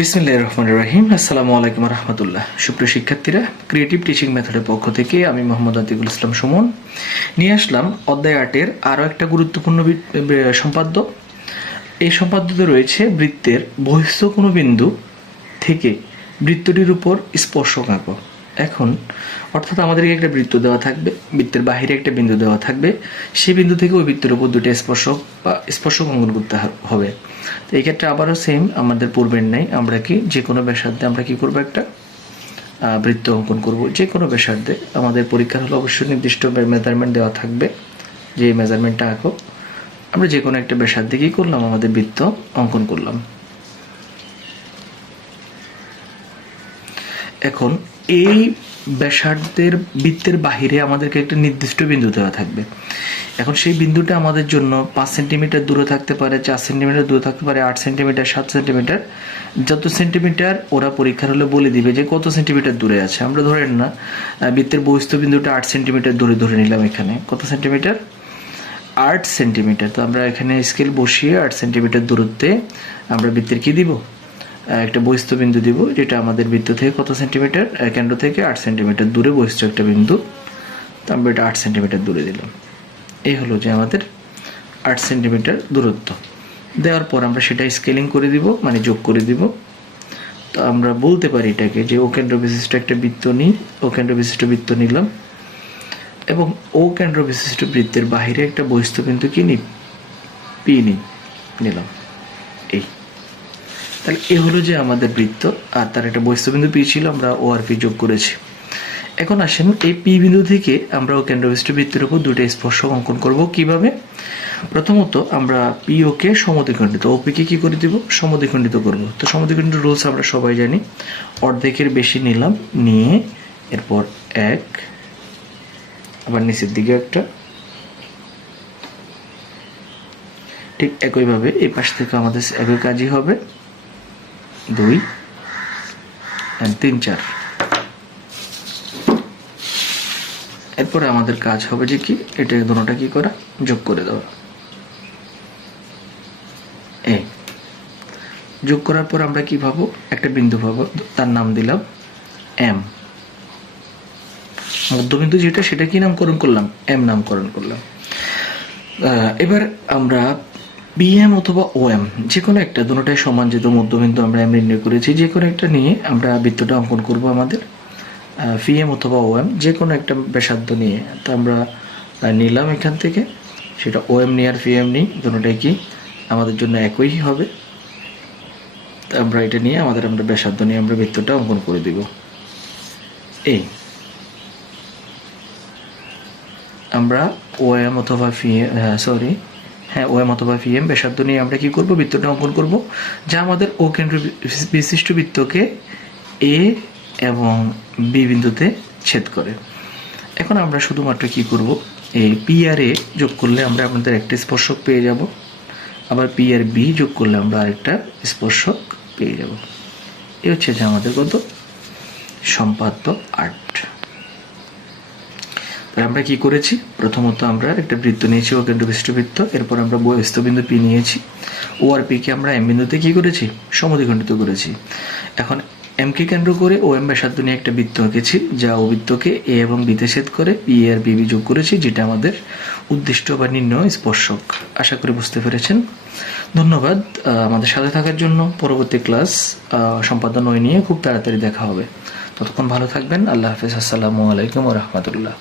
বিসমিল্লাহির রহমানির রহিম। আসসালামু আলাইকুম রহমতুল্লাহ। সুপ্রিয় শিক্ষার্থীরা, ক্রিয়েটিভ টিচিং মেথডের পক্ষ থেকে আমি মোহাম্মদ আতিকুল ইসলাম সুমন নিয়ে আসলাম অধ্যায় 8-এর আরও একটা গুরুত্বপূর্ণ সম্পাদ্য। এই সম্পাদ্যতে রয়েছে বৃত্তের বহিঃস্থ কোনো বিন্দু থেকে বৃত্তটির উপর স্পর্শক আঁকো। এখন অর্থাৎ আমাদেরকে একটা বৃত্ত দেওয়া থাকবে, বৃত্তের বাহিরে একটা বিন্দু দেওয়া থাকবে, সেই বিন্দু থেকে ওই বৃত্তের উপর দুটো স্পর্শক অঙ্কন করতে হবে। তো এই ক্ষেত্রে আবারও সেম, আমাদের পূর্বের নাই, আমরা কি যে কোনো ব্যাসার্ধে আমরা কি করব, একটা বৃত্ত অঙ্কন করব। যে কোনো ব্যাসার্ধে আমাদের পরীক্ষার হলে অবশ্যই নির্দিষ্ট মেজারমেন্ট দেওয়া থাকবে, যে মেজারমেন্টটা আঁকো। আমরা যে কোনো একটা ব্যাসার্ধে কি করলাম, আমাদের বৃত্ত অঙ্কন করলাম। এখন এই ব্যাসার্ধের বৃত্তের বাহিরে আমাদেরকে একটা নির্দিষ্ট বিন্দু দেওয়া থাকবে। এখন সেই বিন্দুটা আমাদের জন্য 5 সেন্টিমিটার দূরে থাকতে পারে, 4 সেন্টিমিটার দূরে থাকতে পারে, 8 সেন্টিমিটার, 7 সেন্টিমিটার, যত সেন্টিমিটার ওরা পরীক্ষার হলে বলে দিবে যে কত সেন্টিমিটার দূরে আছে। আমরা ধরেন না বৃত্তের বহিঃস্থ বিন্দুটা 8 সেন্টিমিটার দূরে ধরে নিলাম। এখানে কত সেন্টিমিটার? 8 সেন্টিমিটার। তো আমরা এখানে স্কেল বসিয়ে 8 সেন্টিমিটার দূরত্বে আমরা বৃত্তের কি দিব, একটা বহিঃস্থ বিন্দু দিব, যেটা আমাদের বৃত্ত থেকে কত সেন্টিমিটার, কেন্দ্র থেকে 8 সেন্টিমিটার দূরে বহিঃস্থ একটা বিন্দু। তো আমরা এটা 8 সেন্টিমিটার দূরে দিলাম। এই হলো যে আমাদের 8 সেন্টিমিটার দূরত্ব। দেওয়ার পর আমরা সেটা স্কেলিং করে দিব, মানে যোগ করে দিব। তো আমরা বলতে পারি এটাকে যে ও কেন্দ্র বিশিষ্ট একটা বৃত্ত নিই, ও কেন্দ্র বিশিষ্ট বৃত্ত নিলাম, এবং ও কেন্দ্র বিশিষ্ট বৃত্তের বাহিরে একটা বহিঃস্থ বিন্দু কি নিই, পি নিলাম। এই তাহলে এ হলো যে আমাদের বৃত্ত, আর তার একটা বহিঃস্থ বিন্দু পি ছিল, আমরা ও আর পি যোগ করেছি। এখন আসেন এই পি বিন্দু থেকে আমরা ও কেন্দ্রবিশিষ্ট বৃত্তের উপর দুটো স্পর্শক অঙ্কন করব। কিভাবে? প্রথমত আমরা পি ওকে সমদ্বিখণ্ডিত, ওপিকে কি করে দিব, সমদ্বিখণ্ডিত করব। তো সমদ্বিখণ্ডিত রুলস আমরা সবাই জানি। অর্ধেকের বেশি নিলাম, নিয়ে এরপর এক, আবার নিচের দিকে একটা, ঠিক একইভাবে এই পাশ থেকে আমাদের একই কাজই হবে, 2 3 4। এরপরে আমাদের কাজ হবে যে কি, এটা দুটোটা কি করা, যোগ করে দেওয়া। এই যোগ করার পর আমরা কি পাবো, একটা বিন্দু পাবো, তার নাম দিলাম এম। মধ্যবিন্দু যেটা, সেটা কি নামকরণ করলাম, এম নামকরণ করলাম। এবার আমরা বিএম অথবা ওএম যে কোনো একটা, দুটোটাই সমান, যেহেতু মধ্যবিন্দু আমরা এম নির্ণয় করেছি, যে কোনো একটা নিয়ে আমরা বৃত্তটা অঙ্কন করব আমাদের। ফিএম অথবা ওএম যে কোনো একটা ব্যাসার্ধ নিয়ে, তো আমরা নিলাম এখান থেকে, সেটা ওএম নিই আর ফিএম নিই, দুটোটাই কি আমাদের জন্য একই হবে। তো আমরা এটা নিয়ে আমরা ব্যাসার্ধ নিয়ে আমরা বৃত্তটা অঙ্কন করে দিব। এই আমরা ওএম অথবা ওএম অথবা ফিএম ব্যাসার্ধ নিয়ে আমরা কি করব, বৃত্তটা অঙ্কন করব, যা আমাদের ও কেন্দ্র বিশিষ্ট বৃত্তকে এ এবং বি বিন্দুতে ছেদ করে। এখন আমরা শুধুমাত্র কি করব, এই পি আর এ যোগ করলে আমরা আমাদের একটা স্পর্শক পেয়ে যাব, আবার পি আর বি যোগ করলে আমরা আরেকটা স্পর্শক পেয়ে যাব। এই হচ্ছে যে আমাদের কত, সম্পাদ্য 8। তাহলে আমরা কি করেছি, প্রথমত আমরা একটা বৃত্ত নিয়েছি, ও কেন্দ্র বিশিষ্ট বৃত্ত, এরপর আমরা বহিঃস্থ বিন্দু পি নিয়েছি, ও আর পি কে আমরা এম বিন্দুতে কি করেছি, সমদ্বিখণ্ডিত করেছি। এখন এম কে কেন্দ্র করে ও এম ব্যাসার্ধ নিয়ে একটা বৃত্ত এঁকেছি, যা ও বৃত্তকে এ এবং বিতে ছেদ করে, পি আর বি যোগ করেছি, যেটা আমাদের উদ্দিষ্ট বা নির্ণয় স্পর্শক। আশা করি বুঝতে পেরেছেন। ধন্যবাদ আমাদের সাথে থাকার জন্য। পরবর্তী ক্লাস সম্পাদন নিয়ে খুব তাড়াতাড়ি দেখা হবে। ততক্ষণ ভালো থাকবেন। আল্লাহ হাফেজ। আসসালামু আলাইকুম ওয়া রাহমাতুল্লাহ।